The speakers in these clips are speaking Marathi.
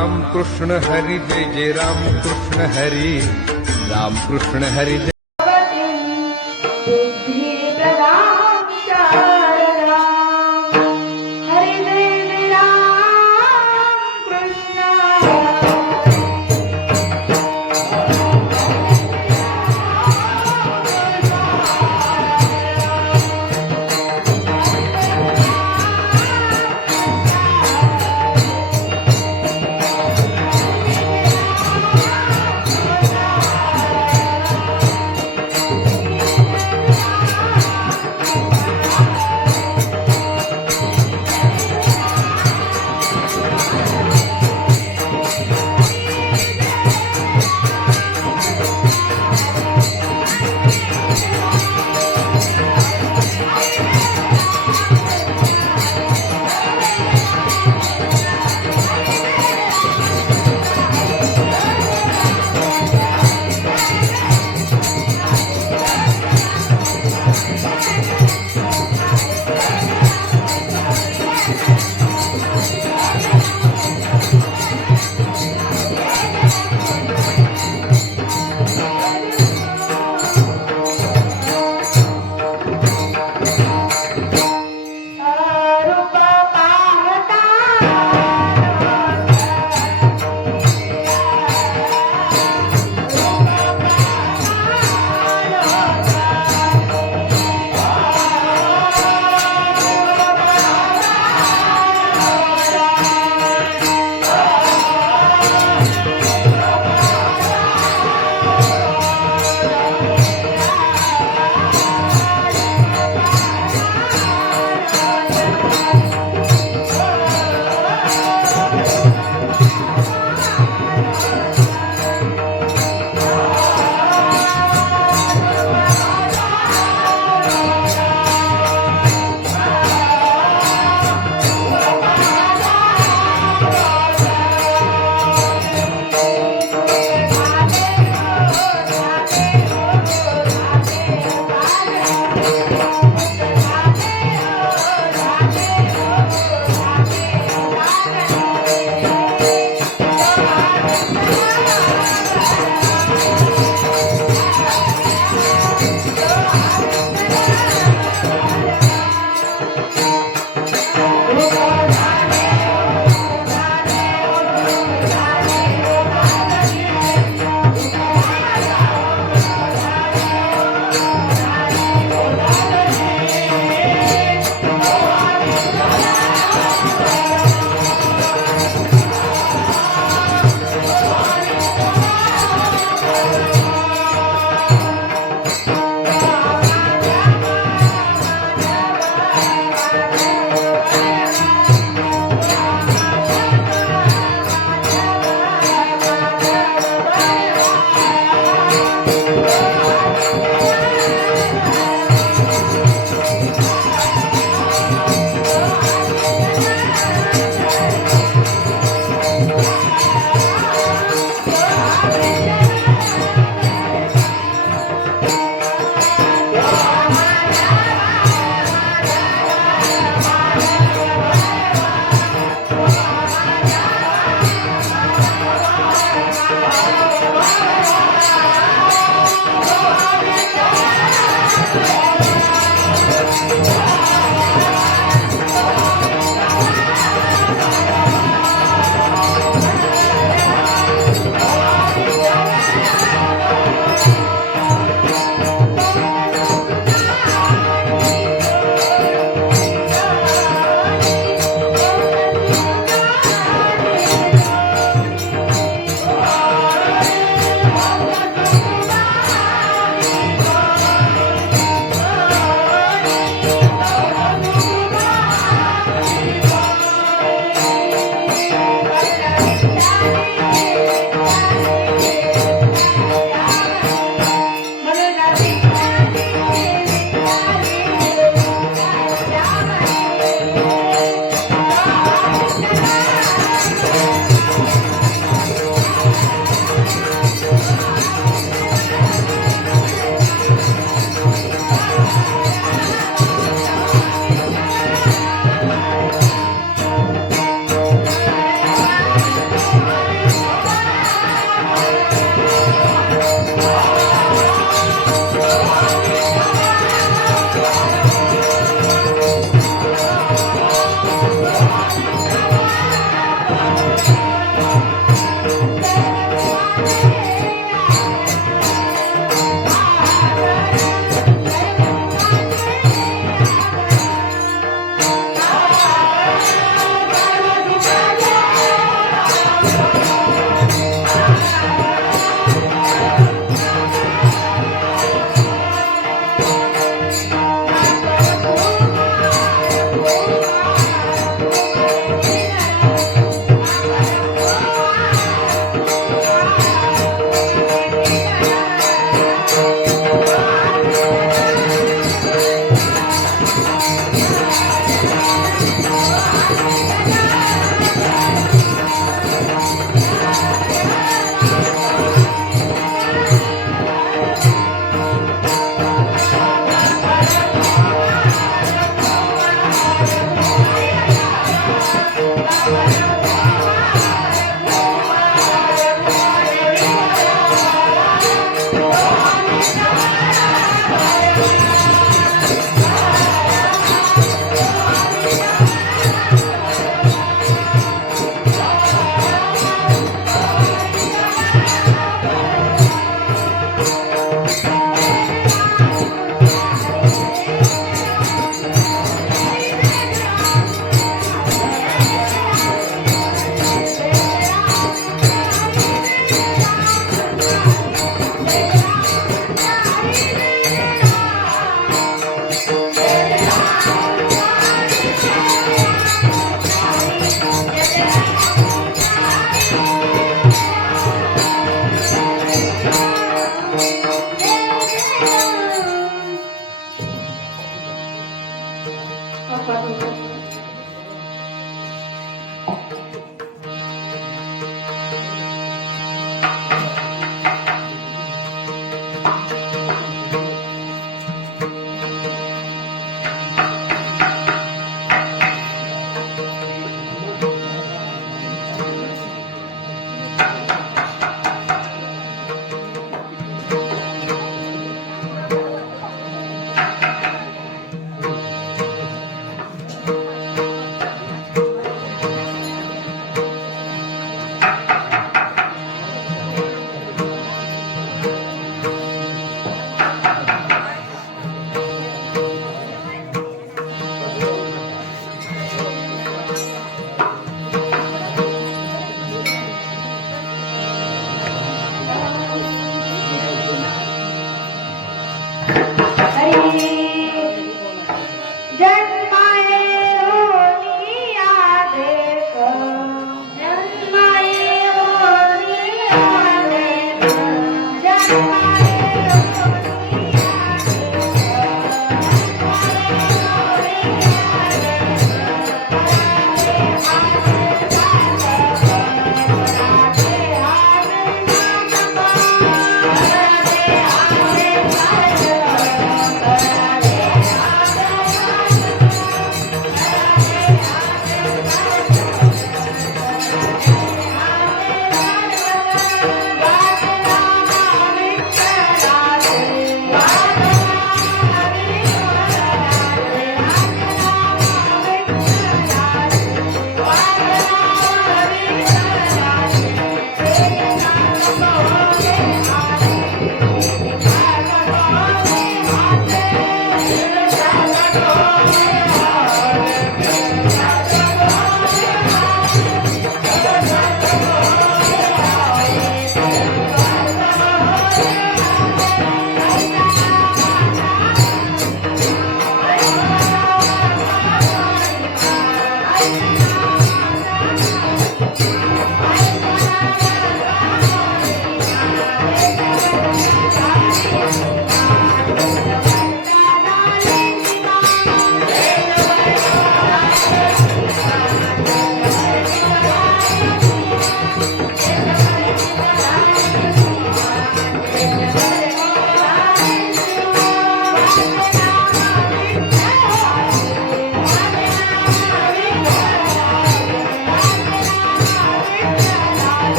राम कृष्ण हरी जय जय राम कृष्ण हरी राम कृष्ण हरी जय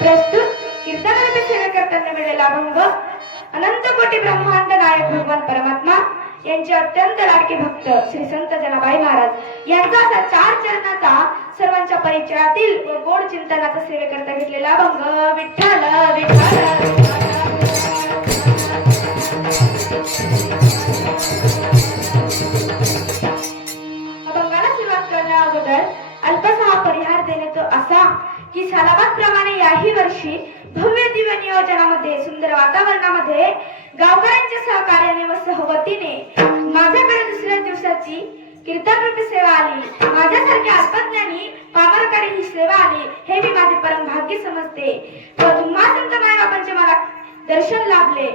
प्रस्तुत कीर्तनाचे सेवा करताना मिळालेला अभंग अनंत कोटी ब्रह्मांड नायक भगवान परमात्मा यांचे अत्यंत लाडके भक्त श्री संत जनाबाई महाराज यांचा असा 4 चरणाचा सर्वांच्या परिचयातील व गोड चिंतनाचा सेवेकरता घेतलेला अभंग विठ्ठल विठ्ठल अभंगाला सुरुवात करण्या अगोदर अल्पसा परिहार देणे तो असा की सालाबाद प्रमाणे याही वर्षी भव्य दिव्य नियोजनामध्ये सुंदर वातावरणामध्ये गावकऱ्यांच्या सहकार्याने व सहवतीने माझ्याकडे दुसऱ्या दिवसाची कीर्तन रूपी सेवा आली. माझ्यासारख्या अल्पज्ञानी पामराकडे ही सेवा आली हे मी माझे परम भाग्य समजते. व तुम्हा संत मायबापांचे मला दर्शन लाभले.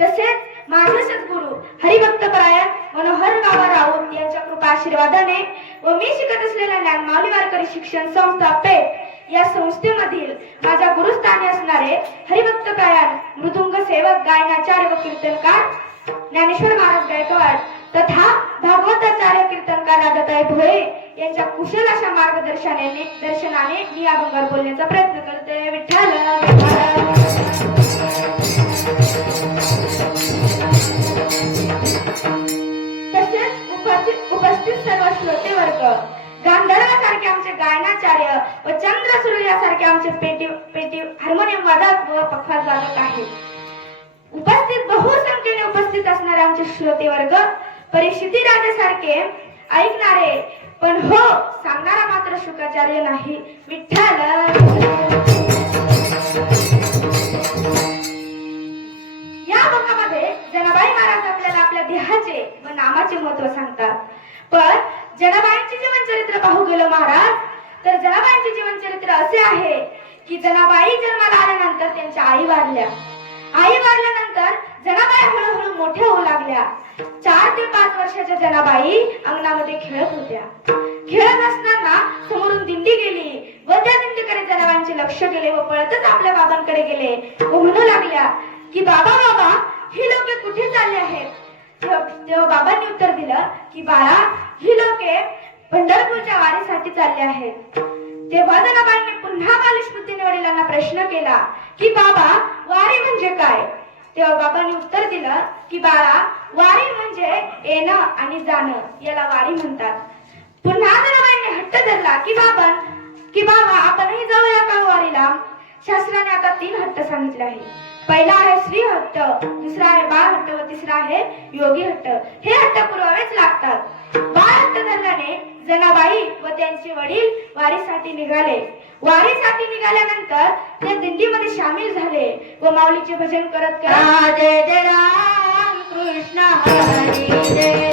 तसेच माझे सद्गुरू हरिभक्तपरायण मनोहर बाबा राऊत यांच्या कृपा आशीर्वादाने व मी शिकत असलेल्या ज्ञानमाऊली वारकरी शिक्षण संस्था पेठ या संस्थेमधील माझ्या गुरुस्थानी असणारे हरिभक्तपरायण मृदुंग सेवक गायनाचार्य व कीर्तनकार ज्ञानेश्वर महाराज गायकवाड तथा भागवताचार्य कीर्तनकार राधाताई भोळे यांच्या कुशल अशा दर्शनाने मी अभंगावर बोलण्याचा प्रयत्न करते. विठ्ठल तसेच उपस्थित सर्व श्रोते वर्ग गांधर्वासारखे आमचे गायनाचार्य व चंद्र सूर्यासारखे आमचे पेटी हार्मोनियम वादक व पखवाज वादक आहेत. उपस्थित बहुसंख्येने उपस्थित असणारे आमचे श्रोते वर्ग परीक्षिती राजासारखे ऐकणारे पण हो सांगणारा मात्र शुकाचार्य नाही. विठ्ठल या अभंगामध्ये जनाबाई महाराज आपल्याला आपल्या देहाचे व नामाचे महत्व सांगतात. पण जनाबाईंचे जीवनचरित्र पाहू गेलो महाराज तर जनाबाईंचे जीवनचरित्र असे आहे की जनाबाई जन्माला आल्यानंतर त्यांच्या आई वारल्या. आई वारल्यानंतर जनाबाई हळूहळू मोठ्या होऊ लागल्या. 4 ते 5 वर्षाच्या जनाबाई अंगणामध्ये खेळत होत्या. खेळत असताना समोरून दिंडी गेली व त्या दिंडीकडे जनाबाईंचे लक्ष गेले व पळतच आपल्या बाबांकडे गेले व म्हणू लागल्या की बाबा बाबा ही लोके कुठे चालली आहेत. तेव्हा बाबांनी उत्तर दिलं की बाळा ही लोके पंढरपूरच्या वारीसाठी चालली आहेत. तेव्हा जनाबाईंनी पुन्हा बालिश बुद्धीने वडिलांना प्रश्न केला की बाबा वारी म्हणजे काय. तेव्हा बाबांनी उत्तर दिलं की बाळा वारी म्हणजे येणं आणि जाणं याला वारी म्हणतात. पुन्हा जनाबाईंनी हट्ट धरला की बाबा आपणही जाऊया का वारीला. शास्त्राने आता 3 हट्ट सांगितले आहे. पहिला आहे श्री हट्ट, दुसरा आहे बाळ हट्ट व तिसरा आहे योगी हट्ट. हे हट्ट पुरवावेच लागतात. बाळ हट्ट धरल्याने जनाबाई व त्यांचे वडील वारीसाठी निघाले. वारीसाठी निघाल्यानंतर ते दिंडीमध्ये सामील झाले व माऊलीचे भजन करत करत जय जय राम कृष्ण हरी जय जय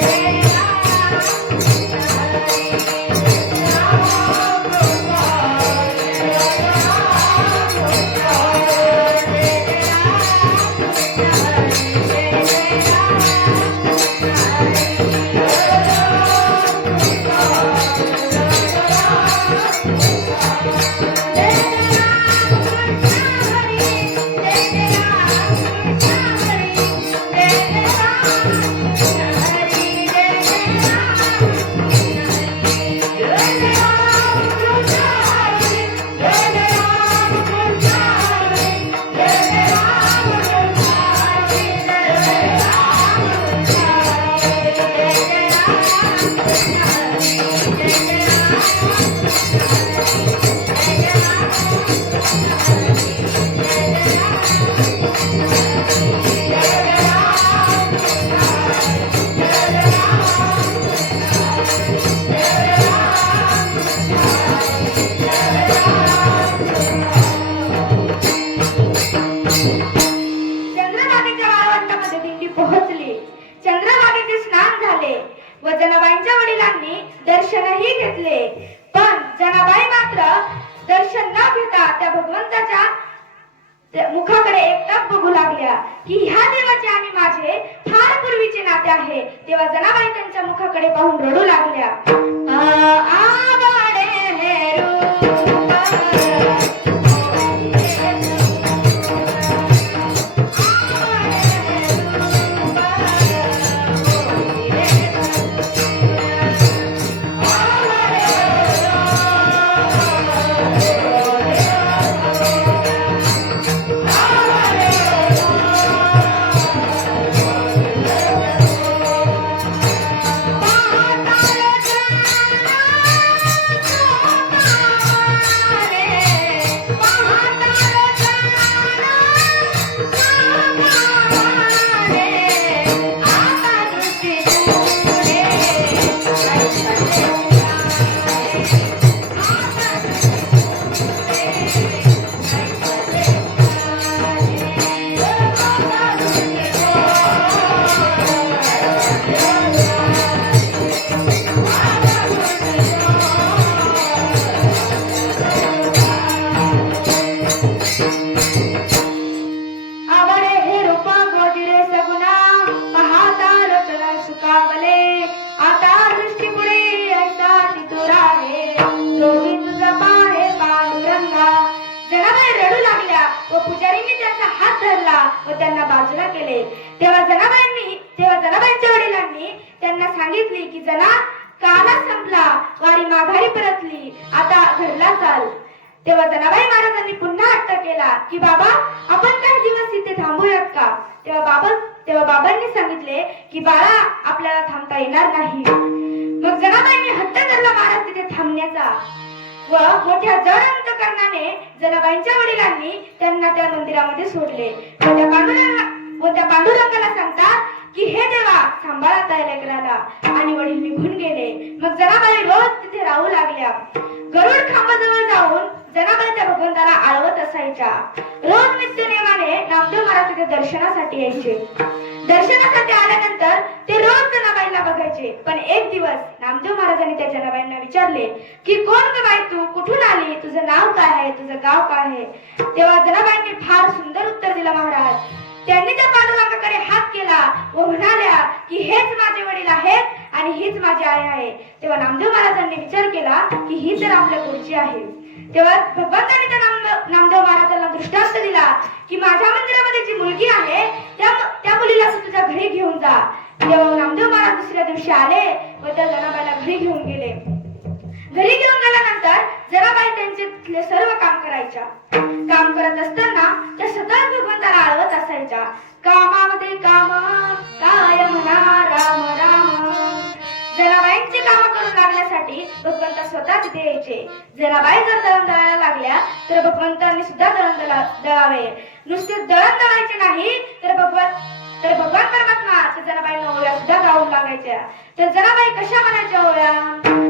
व जनाबाईंच्या वडिलांनी दर्शनही घेतले. पण जनाबाई मात्र दर्शन न घेता त्या भगवंताच्या मुखाकडे एकटक बघू लागल्या की ह्या देवाचे आणि माझे फार पूर्वीचे नाते आहे. तेव्हा जनाबाई त्यांच्या मुखाकडे पाहून रडू लागल्या. आवडे हे रूपा गोजिरे सगुणा पाहता रचना सुकावले आता दृष्टी पुढे ऐसा तितुरा आहे जोगी तुझा पाहे पांडुरंगा. जनाबाई रडू लागल्या व पुजारींनी त्यांचा हात धरला व त्यांना बाजूला केले. तेव्हा जनाबाईंच्या वडिलांनी त्यांना सांगितले की जना काला संपला, वारी माघारी परतली, आता घरला चाल. तेव्हा जनाबाई महाराजांनी पुन्हा हट्ट केला की बाबा आपण काही दिवस इथे थांबूयात का. तेव्हा बाबांनी सांगितले की बाळा आपल्याला थांबता येणार नाही. मग जनाबाईंनी हट्ट धरला महाराज तिथे थांबण्याचा व मोठ्या जड अंतकरणाने जनाबाईंच्या वडिलांनी त्यांना त्या मंदिरामध्ये सोडले व त्या पांडुरंगाला सांगतात की हे देवा सांभाळा त्या लेकराला, आणि वडील निघून गेले. मग जनाबाई रोज तिथे राहू लागल्या. गरुड खांबाजवळ जाऊन जनाबाई त्या भगवंताला आळवत असायच्या. रोज नित्यनेमाने नामदेव महाराज तिथे दर्शनासाठी यायचे. दर्शनासाठी आल्यानंतर ते रोज जनाबाईंना बघायचे. पण एक दिवस नामदेव महाराजांनी त्या जनाबाईंना विचारले की कोण ग बाई तू, कुठून आली, तुझं नाव काय आहे, तुझं गाव काय आहे. तेव्हा जनाबाईंनी फार सुंदर उत्तर दिलं महाराज. त्यांनी त्या पांडुरंगाकडे हात केला व म्हणाल्या की हेच माझे वडील आहेत आणि हीच माझी आई आहे. तेव्हा नामदेव महाराजांनी विचार केला की ही तर आपल्या पुढची आहे. तेव्हा भगवंतांनी त्या नामदेव महाराजांना दृष्टांत दिला की माझ्या मंदिरामध्ये जी मुलगी आहे त्या मुलीला तू तुझ्या घरी घेऊन जा. तेव्हा नामदेव महाराज दुसऱ्या दिवशी आले व त्या जनाबाईला घरी घेऊन गेले. घरी घेऊन गेल्यानंतर जनाबाई त्यांचे सर्व काम करायच्या. काम करत असताना त्या सतत भगवंताला आळवत असायच्या. कामामध्ये काम काय म्हणा राम राम. जनाबाईंची कामं करू लागण्यासाठी भगवंत स्वतः तिथे यायचे. जनाबाई जर दळण दळायला लागल्या तर भगवंतांनी सुद्धा दळण दळावे. नुसते दळण दळायचे नाही तर भगवान परमात्मा त्या जनाबाईंना ओव्या सुद्धा गाऊन लागायच्या. तर जनाबाई कशा म्हणायच्या ओव्या.